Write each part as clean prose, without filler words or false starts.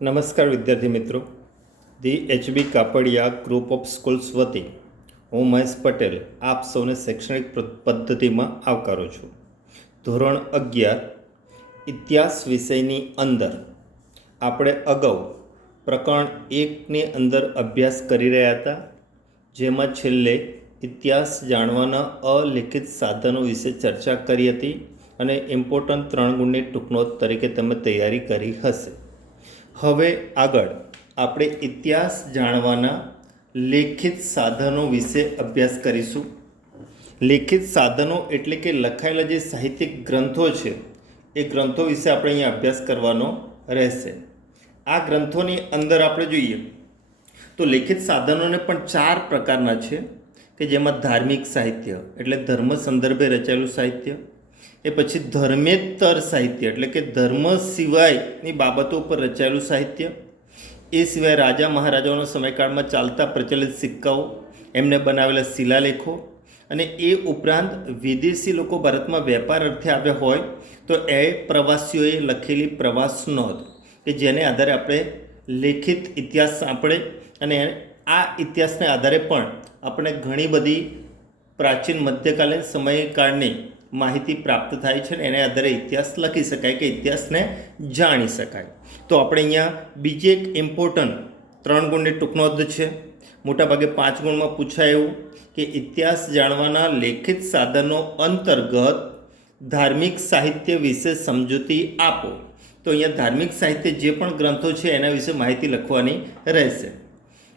નમસ્કાર વિદ્યાર્થી મિત્રો, the HB Kapadia group of schools વતી હું મહેશ પટેલ આપ સૌને શૈક્ષણિક પદ્ધતિમાં આવકારું છું. ધોરણ 11 ઇતિહાસ વિષયની અંદર આપણે અગાઉ પ્રકરણ 1ની અંદર અભ્યાસ કરી રહ્યા હતા, જેમાં છેલ્લે ઇતિહાસ જાણવાના અલિખિત સાધનો વિશે ચર્ચા કરી હતી અને ઇમ્પોર્ટન્ટ 3 ગુણની ટૂંકનોટ તરીકે તમે તૈયારી કરી હશે. હવે આગળ આપણે ઇતિહાસ જાણવાના લેખિત સાધનો વિશે અભ્યાસ કરીશું. લેખિત સાધનો એટલે કે લખાયેલા જે સાહિત્યિક ગ્રંથો છે એ ગ્રંથો વિશે આપણે અહીંયા અભ્યાસ કરવાનો રહેશે. આ ગ્રંથોની અંદર આપણે જોઈએ તો લેખિત સાધનોને પણ 4 પ્રકારના છે કે જેમાં ધાર્મિક સાહિત્ય એટલે ધર્મ સંદર્ભે રચાયેલું સાહિત્ય, એ પછી ધર્મેતર સાહિત્ય એટલે કે ધર્મ સિવાયની બાબતો ઉપર રચાયેલું સાહિત્ય, એ સિવાય રાજા મહારાજાઓના સમયકાળમાં ચાલતા પ્રચલિત સિક્કાઓ, એમને બનાવેલા શિલાલેખો, અને એ ઉપરાંત વિદેશી લોકો ભારતમાં વેપાર અર્થે આવ્યા હોય તો એ પ્રવાસીઓએ લખેલી પ્રવાસ નોંધ કે જેને આધારે આપણે લેખિત ઇતિહાસ સાંપડે અને આ ઇતિહાસને આધારે પણ આપણે ઘણી બધી પ્રાચીન મધ્યકાલીન સમયકાળની માહિતી પ્રાપ્ત થાય છે અને એને આધારે ઇતિહાસ લખી શકાય કે ઇતિહાસને જાણી શકાય. તો આપણે અહીંયા બીજી એક ઇમ્પોર્ટન્ટ 3 ગુણની ટૂંકનોંધ છે. મોટાભાગે 5 ગુણમાં પૂછાય એવું કે ઇતિહાસ જાણવાના લેખિત સાધનો અંતર્ગત ધાર્મિક સાહિત્ય વિશે સમજૂતી આપો. તો અહીંયા ધાર્મિક સાહિત્ય જે પણ ગ્રંથો છે એના વિશે માહિતી લખવાની રહેશે.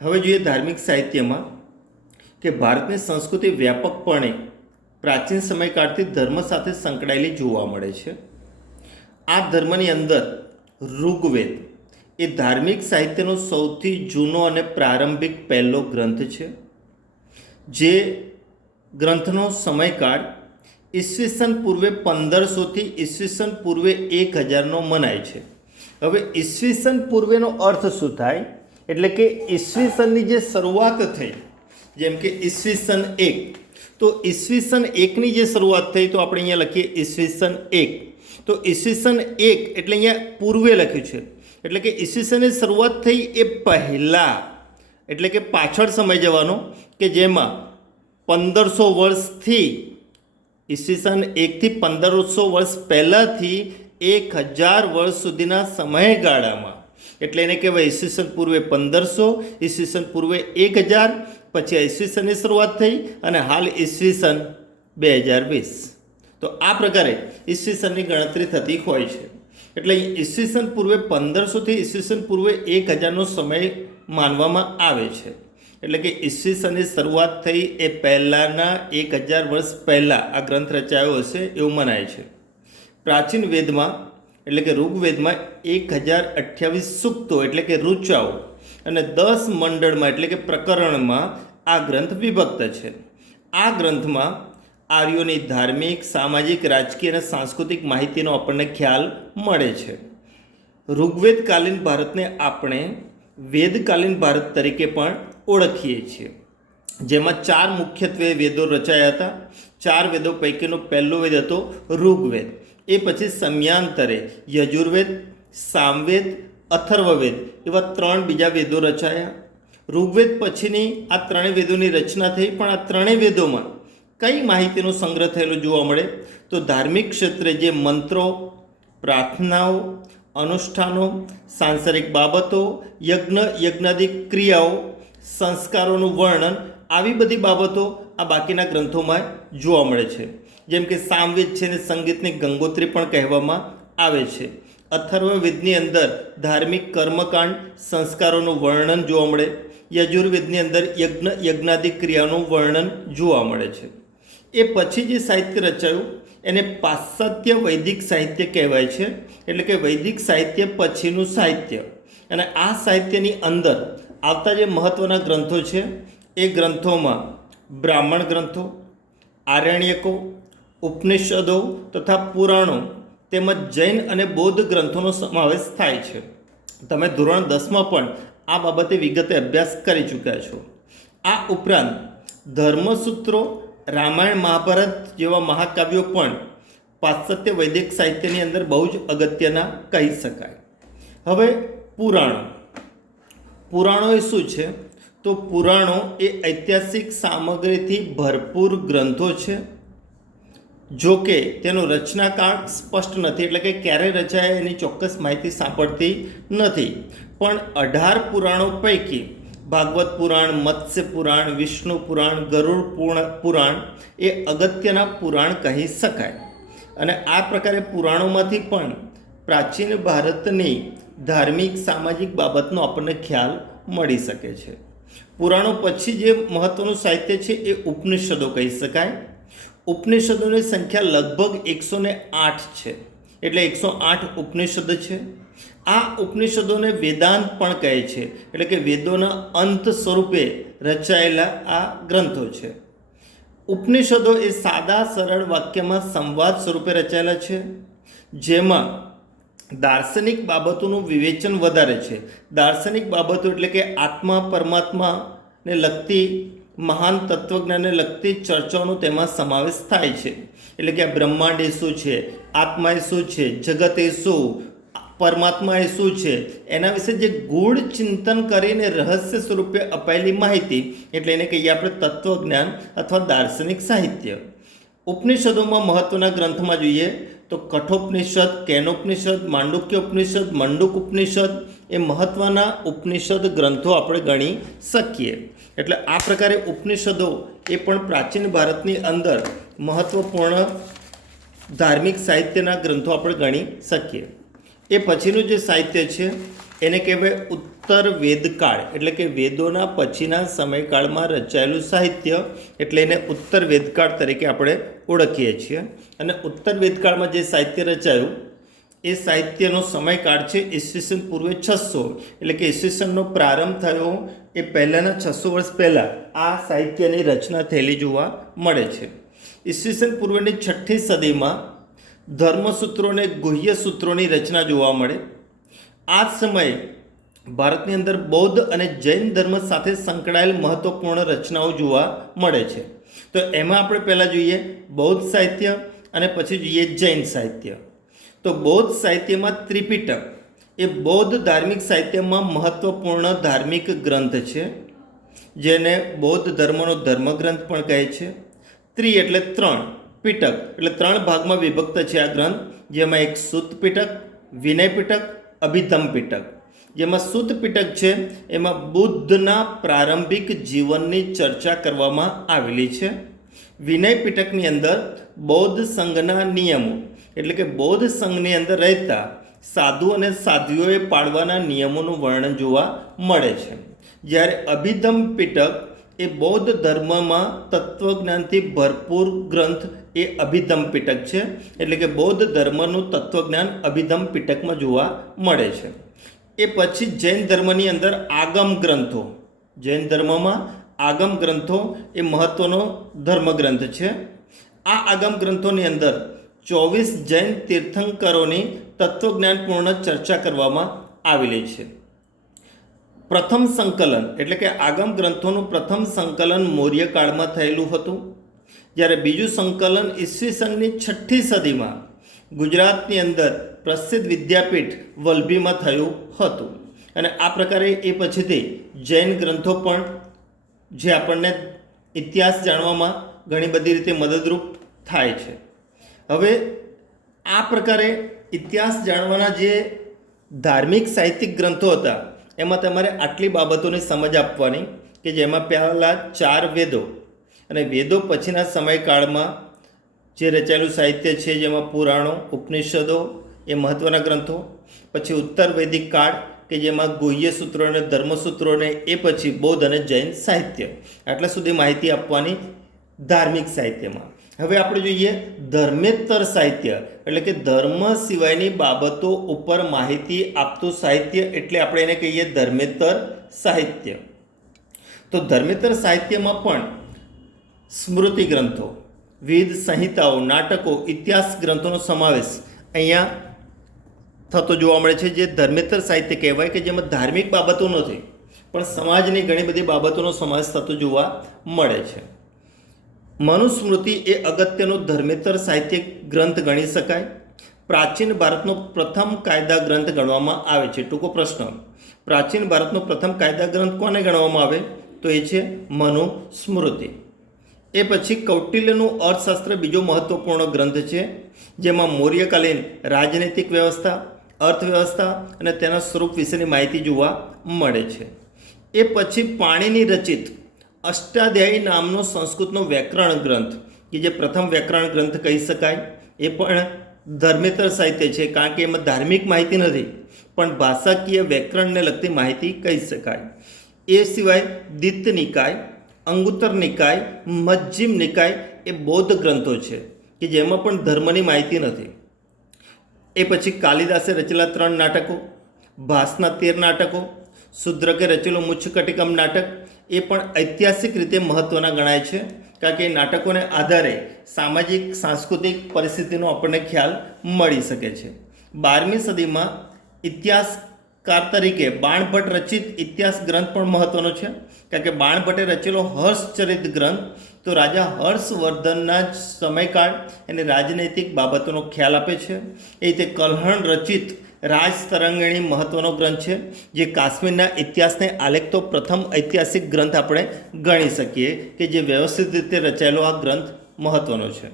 હવે જોઈએ ધાર્મિક સાહિત્યમાં કે ભારતની સંસ્કૃતિ વ્યાપકપણે પ્રાચીન સમયકાળથી ધર્મ સાથે સંકળાયેલી જોવા મળે છે. આ ધર્મની અંદર ઋગ્વેદ એ ધાર્મિક સાહિત્યનો સૌથી જૂનો અને પ્રારંભિક પહેલો ગ્રંથ છે, જે ગ્રંથનો સમયકાળ ઈસવીસન પૂર્વે 1500થી ઈસવીસન પૂર્વે 1000નો મનાય છે. હવે ઈસવીસન પૂર્વેનો અર્થ શું થાય? એટલે કે ઈસવીસનની જે શરૂઆત થઈ, જેમ કે ઈસવીસન 1, તો ઈસવીસન 1ની જે શરૂઆત થઈ તો આપણે અહીંયા લખીએ ઈસવીસન 1. તો ઈસવીસન 1 એટલે અહીંયા પૂર્વે લખ્યું છે, એટલે કે ઈસવીસનની શરૂઆત થઈ એ પહેલાં, એટલે કે પાછળ સમય જવાનો કે જેમાં 1500 વર્ષથી ઈસવીસન 1થી 1500 વર્ષ પહેલાંથી 1000 વર્ષ સુધીના સમયગાળામાં, એટલે એને કહેવાય ઈસવીસન પૂર્વે 1500, ઈસવીસન પૂર્વે 1000, પછી ઈસવીસનની શરૂઆત થઈ અને હાલ ઈસવીસન 2020. તો આ પ્રકારે ઈસવીસનની ગણતરી થતી હોય છે. એટલે ઈસવીસન પૂર્વે 1500થી ઈસવીસન પૂર્વે 1000નો સમય માનવામાં આવે છે. એટલે કે ઈસવીસનની શરૂઆત થઈ એ પહેલાંના 1000 વર્ષ પહેલાં આ ગ્રંથ રચાયો હશે એવું મનાય છે. પ્રાચીન વેદમાં એટલે કે ઋગ્વેદમાં 1028 સૂક્તો એટલે કે ઋચાઓ અને 10 મંડળમાં એટલે કે પ્રકરણમાં આ ગ્રંથ વિભક્ત છે. આ ગ્રંથમાં આર્યોની ધાર્મિક, સામાજિક, રાજકીય અને સાંસ્કૃતિક માહિતીનો આપણને ખ્યાલ મળે છે. ઋગ્વેદકાલીન ભારતને આપણે વેદકાલીન ભારત તરીકે પણ ઓળખીએ છીએ, જેમાં 4 મુખ્યત્વે વેદો રચાયા હતા. 4 વેદો પૈકીનો પહેલો વેદ હતો ઋગ્વેદ. એ પછી સમયાંતરે યજુર્વેદ, સામવેદ, અથર્વવેદ એવા 3 બીજા વેદો રચાયા. ઋગ્વેદ પછીની આ 3 વેદોની રચના થઈ, પણ આ 3 વેદોમાં કઈ માહિતીનો સંગ્રહ થયેલો જોવા મળે? તો ધાર્મિક ક્ષેત્રે જે મંત્રો, પ્રાર્થનાઓ, અનુષ્ઠાનો, સાંસારિક બાબતો, યજ્ઞાદિક ક્રિયાઓ, સંસ્કારોનું વર્ણન, આવી બધી બાબતો આ બાકીના ગ્રંથોમાં જોવા મળે છે. જેમ કે સામવેદ છે ને સંગીતની ગંગોત્રી પણ કહેવામાં આવે છે. અથર્વવેદની અંદર ધાર્મિક કર્મકાંડ, સંસ્કારોનું વર્ણન જોવા મળે. યજુર્વેદની અંદર યજ્ઞાદિક ક્રિયાનું વર્ણન જોવા મળે છે. એ પછી જે સાહિત્ય રચાયું એને પાશ્ચાત્ય વૈદિક સાહિત્ય કહેવાય છે, એટલે કે વૈદિક સાહિત્ય પછીનું સાહિત્ય. અને આ સાહિત્યની અંદર આવતા જે મહત્ત્વના ગ્રંથો છે એ ગ્રંથોમાં બ્રાહ્મણ ગ્રંથો, આરણ્યકો, ઉપનિષદો તથા પુરાણો તેમજ જૈન અને બૌદ્ધ ગ્રંથોનો સમાવેશ થાય છે. તમે ધોરણ 10માં પણ આ બાબતે વિગતે અભ્યાસ કરી ચૂક્યા છો. આ ઉપરાંત ધર્મસૂત્રો, રામાયણ, મહાભારત જેવા મહાકાવ્યો પણ પાશ્ચાત્ય વૈદિક સાહિત્યની અંદર બહુ જ અગત્યના કહી શકાય. હવે પુરાણો. પુરાણો એ શું છે? તો પુરાણો એ ઐતિહાસિક સામગ્રીથી ભરપૂર ગ્રંથો છે. જો કે તેનો રચનાકાળ સ્પષ્ટ નથી, એટલે કે ક્યારે રચાયા એની ચોક્કસ માહિતી સાંપડતી નથી. પણ 18 પુરાણો પૈકી ભાગવત પુરાણ, મત્સ્ય પુરાણ, વિષ્ણુ પુરાણ, ગરુડ પુરાણ એ અગત્યના પુરાણ કહી શકાય. અને આ પ્રકારે પુરાણોમાંથી પણ પ્રાચીન ભારતની ધાર્મિક સામાજિક બાબતનો આપણને ખ્યાલ મળી શકે છે. પુરાણો પછી જે મહત્ત્વનું સાહિત્ય છે એ ઉપનિષદો કહી શકાય. ઉપનિષદોની સંખ્યા લગભગ 108 છે, એટલે 108 ઉપનિષદ છે. આ ઉપનિષદોને વેદાંત પણ કહે છે, એટલે કે વેદોના અંત સ્વરૂપે રચાયેલા આ ગ્રંથો છે. ઉપનિષદો એ સાદા સરળ વાક્યમાં સંવાદ સ્વરૂપે રચાયેલા છે, જેમાં દાર્શનિક બાબતોનું વિવેચન વધારે છે. દાર્શનિક બાબતો એટલે કે આત્મા પરમાત્માને લગતી, મહાન તત્વજ્ઞાનને લગતી ચર્ચાઓનો તેમાં સમાવેશ થાય છે. એટલે કે આ બ્રહ્માંડ એ શું છે, આત્મા એ શું છે, જગત એ શું, પરમાત્મા એ શું છે, એના વિશે જે ગૂઢ ચિંતન કરીને રહસ્ય સ્વરૂપે અપાયેલી માહિતી, એટલે એને કહીએ આપણે તત્વજ્ઞાન અથવા દાર્શનિક સાહિત્ય. ઉપનિષદોમાં મહત્ત્વના ગ્રંથમાં જોઈએ તો કઠોપનિષદ, કેનોપનિષદ, માંડુક્ય ઉપનિષદ, મંડુક ઉપનિષદ એ મહત્ત્વના ઉપનિષદ ગ્રંથો આપણે ગણી શકીએ. એટલે આ પ્રકારે ઉપનિષદો એ પણ પ્રાચીન ભારતની અંદર મહત્ત્વપૂર્ણ ધાર્મિક સાહિત્યના ગ્રંથો આપણે ગણી શકીએ. એ પછીનું જે સાહિત્ય છે એને કહેવાય ઉત્તર વેદકાળ, એટલે કે વેદોના પછીના સમયકાળમાં રચાયેલું સાહિત્ય, એટલે એને ઉત્તર વેદકાળ તરીકે આપણે ઓળખીએ છીએ. અને ઉત્તર વેદકાળમાં જે સાહિત્ય રચાયું એ સાહિત્યનો સમયકાળ છે ઈસવીસન પૂર્વે 600, એટલે કે ઈસવીસનનો પ્રારંભ થયો એ પહેલાંના 600 વર્ષ પહેલાં આ સાહિત્યની રચના થયેલી જોવા મળે છે. ઈસવીસન પૂર્વેની 6ઠી સદીમાં ધર્મસૂત્રો અને ગુહ્ય સૂત્રોની રચના જોવા મળે. આ સમયે ભારતની અંદર બૌદ્ધ અને જૈન ધર્મ સાથે સંકળાયેલ મહત્ત્વપૂર્ણ રચનાઓ જોવા મળે છે. તો એમાં આપણે પહેલાં જોઈએ બૌદ્ધ સાહિત્ય અને પછી જોઈએ જૈન સાહિત્ય. તો બૌદ્ધ સાહિત્યમાં ત્રિપિટક એ બૌદ્ધ ધાર્મિક સાહિત્યમાં મહત્ત્વપૂર્ણ ધાર્મિક ગ્રંથ છે, જેને બૌદ્ધ ધર્મનો ધર્મગ્રંથ પણ કહે છે. એટલે 3, પિટક એટલે 3 ભાગમાં વિભક્ત છે આ ગ્રંથ, જેમાં એક સુત્ત પિટક, વિનય પિટક, અભિધમ પિટક. જેમાં સુત્ત પિટક છે એમાં બુદ્ધના પ્રારંભિક જીવનની ચર્ચા કરવામાં આવેલી છે. વિનય પિટકની અંદર બૌદ્ધ સંઘના નિયમો, એટલે કે બૌદ્ધ સંઘની અંદર રહેતા સાધુ અને સાધ્વીઓએ પાળવાના નિયમોનું વર્ણન જોવા મળે છે. જ્યારે અભિધમ પિટક એ બૌદ્ધ ધર્મમાં તત્વજ્ઞાનથી ભરપૂર ગ્રંથ એ અભિધમ પિટક છે, એટલે કે બૌદ્ધ ધર્મનું તત્વજ્ઞાન અભિધમ પિટકમાં જોવા મળે છે. એ પછી જૈન ધર્મની અંદર આગમ ગ્રંથો, જૈન ધર્મમાં આગમ ગ્રંથો એ મહત્ત્વનો ધર્મગ્રંથ છે. આ આગમ ગ્રંથોની અંદર 24 જૈન તીર્થંકરોની તત્વજ્ઞાનપૂર્ણ ચર્ચા કરવામાં આવેલી છે. પ્રથમ સંકલન એટલે કે આગમ ગ્રંથોનું પ્રથમ સંકલન મૌર્ય કાળમાં થયેલું હતું, જ્યારે બીજું સંકલન ઈસવીસનની 6ઠી સદીમાં ગુજરાતની અંદર પ્રસિદ્ધ વિદ્યાપીઠ વલભીમાં થયું હતું. અને આ પ્રકારે એ પછીથી જૈન ગ્રંથો પણ જે આપણને ઇતિહાસ જાણવામાં ઘણી બધી રીતે મદદરૂપ થાય છે. હવે આ પ્રકારે ઇતિહાસ જાણવાના જે ધાર્મિક સાહિત્યિક ગ્રંથો હતા એમાં તમારે આટલી બાબતોની સમજ આપવાની કે જેમાં પહેલાં 4 વેદો અને વેદો પછીના સમયકાળમાં જે રચાયેલું સાહિત્ય છે, જેમાં પુરાણો, ઉપનિષદો એ મહત્ત્વના ગ્રંથો, પછી ઉત્તર વૈદિક કાળ કે જેમાં ગુહ્ય સૂત્રો અને ધર્મસૂત્રોને, એ પછી બૌદ્ધ અને જૈન સાહિત્ય. આટલા સુધી માહિતી આપવાની ધાર્મિક સાહિત્યમાં. હવે આપણે જોઈએ ધર્મેતર સાહિત્ય, એટલે કે ધર્મ સિવાયની બાબતો ઉપર માહિતી આપતું સાહિત્ય, એટલે આપણે એને કહીએ ધર્મેતર સાહિત્ય. તો ધર્મેતર સાહિત્યમાં પણ સ્મૃતિ ગ્રંથો, વિવિધ સંહિતાઓ, નાટકો, ઇતિહાસ ગ્રંથોનો સમાવેશ અહીંયા થતો જોવા મળે છે, જે ધર્મેતર સાહિત્ય કહેવાય, કે જેમાં ધાર્મિક બાબતો નથી પણ સમાજની ઘણી બધી બાબતોનો સમાવેશ થતો જોવા મળે છે. મનુસ્મૃતિ એ અગત્યનો ધર્મેતર સાહિત્યિક ગ્રંથ ગણી શકાય. પ્રાચીન ભારતનો પ્રથમ કાયદા ગ્રંથ ગણવામાં આવે છે? ટૂંકો પ્રશ્ન. પ્રાચીન ભારતનો પ્રથમ કાયદા ગ્રંથ કોને ગણવામાં આવે? તો એ છે મનુસ્મૃતિ. એ પછી કૌટિલ્યનું અર્થશાસ્ત્ર બીજો મહત્વપૂર્ણ ગ્રંથ છે, જેમાં મૌર્યકાલીન રાજનૈતિક વ્યવસ્થા, અર્થવ્યવસ્થા અને તેના સ્વરૂપ વિશેની માહિતી જોવા મળે છે. એ પછી પાણીની રચિત અષ્ટાધ્યાયી નામનો સંસ્કૃતનો વ્યાકરણ ગ્રંથ, કે જે પ્રથમ વ્યાકરણ ગ્રંથ કહી શકાય, એ પણ ધર્મેતર સાહિત્ય છે, કારણ કે એમાં ધાર્મિક માહિતી નથી, પણ ભાષાકીય વ્યાકરણને લગતી માહિતી કહી શકાય. એ સિવાય દિત્ત નિકાય, અંગુત્તર નિકાય, મજ્જિમ નિકાય એ બૌદ્ધ ગ્રંથો છે કે જેમાં પણ ધર્મની માહિતી નથી. એ પછી કાલિદાસે રચેલા 3 નાટકો, ભાસના 13 નાટકો, શુદ્રકે રચેલું મુચ્છકટિકમ નાટક એ પણ ઐતિહાસિક રીતે મહત્ત્વના ગણાય છે, કારણ કે એ નાટકોને આધારે સામાજિક સાંસ્કૃતિક પરિસ્થિતિનો આપણને ખ્યાલ મળી શકે છે. 12મી સદીમાં ઇતિહાસકાર તરીકે બાણભટ્ટ રચિત ઇતિહાસ ગ્રંથ પણ મહત્ત્વનો છે, કારણ કે બાણભટ્ટે રચેલો હર્ષચરિત ગ્રંથ તો રાજા હર્ષવર્ધનના જ સમયકાળ અને રાજનૈતિક બાબતોનો ખ્યાલ આપે છે. એ રીતે કલ્હણ રચિત રાજતરંગિણી મહત્ત્વનો ગ્રંથ છે, જે કાશ્મીરના ઇતિહાસને આલેખતો પ્રથમ ઐતિહાસિક ગ્રંથ આપણે ગણી શકીએ, કે જે વ્યવસ્થિત રીતે રચાયેલો આ ગ્રંથ મહત્ત્વનો છે.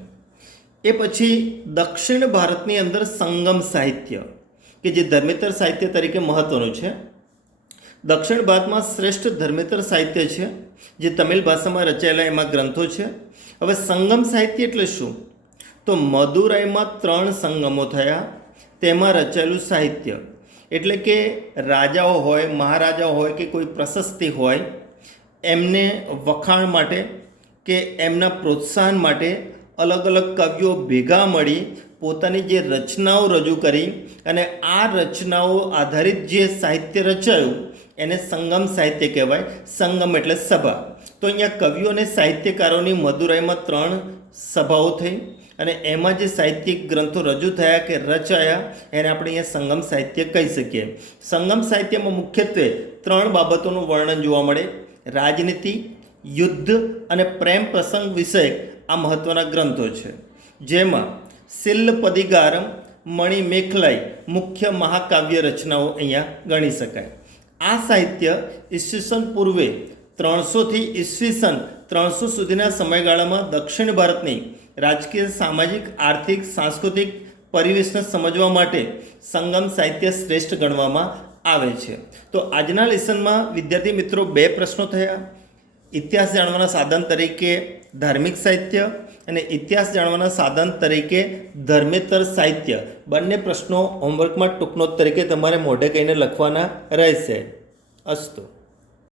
એ પછી દક્ષિણ ભારતની અંદર સંગમ સાહિત્ય, કે જે ધર્મેતર સાહિત્ય તરીકે મહત્ત્વનું છે. દક્ષિણ ભારતમાં શ્રેષ્ઠ ધર્મેતર સાહિત્ય છે, જે તમિલ ભાષામાં રચાયેલા એમાં ગ્રંથો છે. હવે સંગમ સાહિત્ય એટલે શું? તો મદુરાઈમાં 3 સંગમો થયા, તેમાં રચાયેલું સાહિત્ય. એટલે કે રાજાઓ હોય, મહારાજાઓ હોય કે કોઈ પ્રશસ્તિ હોય, એમને વખાણ માટે કે એમના પ્રોત્સાહન માટે અલગ અલગ કવિઓ ભેગા મળી પોતાની જે રચનાઓ રજૂ કરી, અને આ રચનાઓ આધારિત જે સાહિત્ય રચાયું એને સંગમ સાહિત્ય કહેવાય. સંગમ એટલે સભા. તો અહીંયા કવિઓ અને સાહિત્યકારોની મદુરાઈમાં 3 સભાઓ થઈ, અને એમાં જે સાહિત્યિક ગ્રંથો રજૂ થયા કે રચાયા એને આપણે અહીંયા સંગમ સાહિત્ય કહી શકીએ. સંગમ સાહિત્યમાં મુખ્યત્વે 3 બાબતોનું વર્ણન જોવા મળે: રાજનીતિ, યુદ્ધ અને પ્રેમ પ્રસંગ વિષયક આ મહત્ત્વના ગ્રંથો છે, જેમાં શિલ્પદિગારમ, મણિમેખલાઈ મુખ્ય મહાકાવ્ય રચનાઓ અહીંયા ગણી શકાય. આ સાહિત્ય ઈસવીસન પૂર્વે 300થી ઈસવીસન 300 સુધીના સમયગાળામાં દક્ષિણ ભારતની રાજકીય, સામાજિક, આર્થિક, સાંસ્કૃતિક પરિવેશને સમજવા માટે સંગમ સાહિત્ય શ્રેષ્ઠ ગણવામાં આવે છે. તો આજના લેસનમાં વિદ્યાર્થી મિત્રો 2 પ્રશ્નો થયા: ઇતિહાસ જાણવાના સાધન તરીકે ધાર્મિક સાહિત્ય અને ઇતિહાસ જાણવાના સાધન તરીકે ધર્મેતર સાહિત્ય. બંને પ્રશ્નો હોમવર્કમાં ટૂંક નોટ તરીકે તમારે મોઢે કહીને લખવાના રહેશે. અસ્તુ.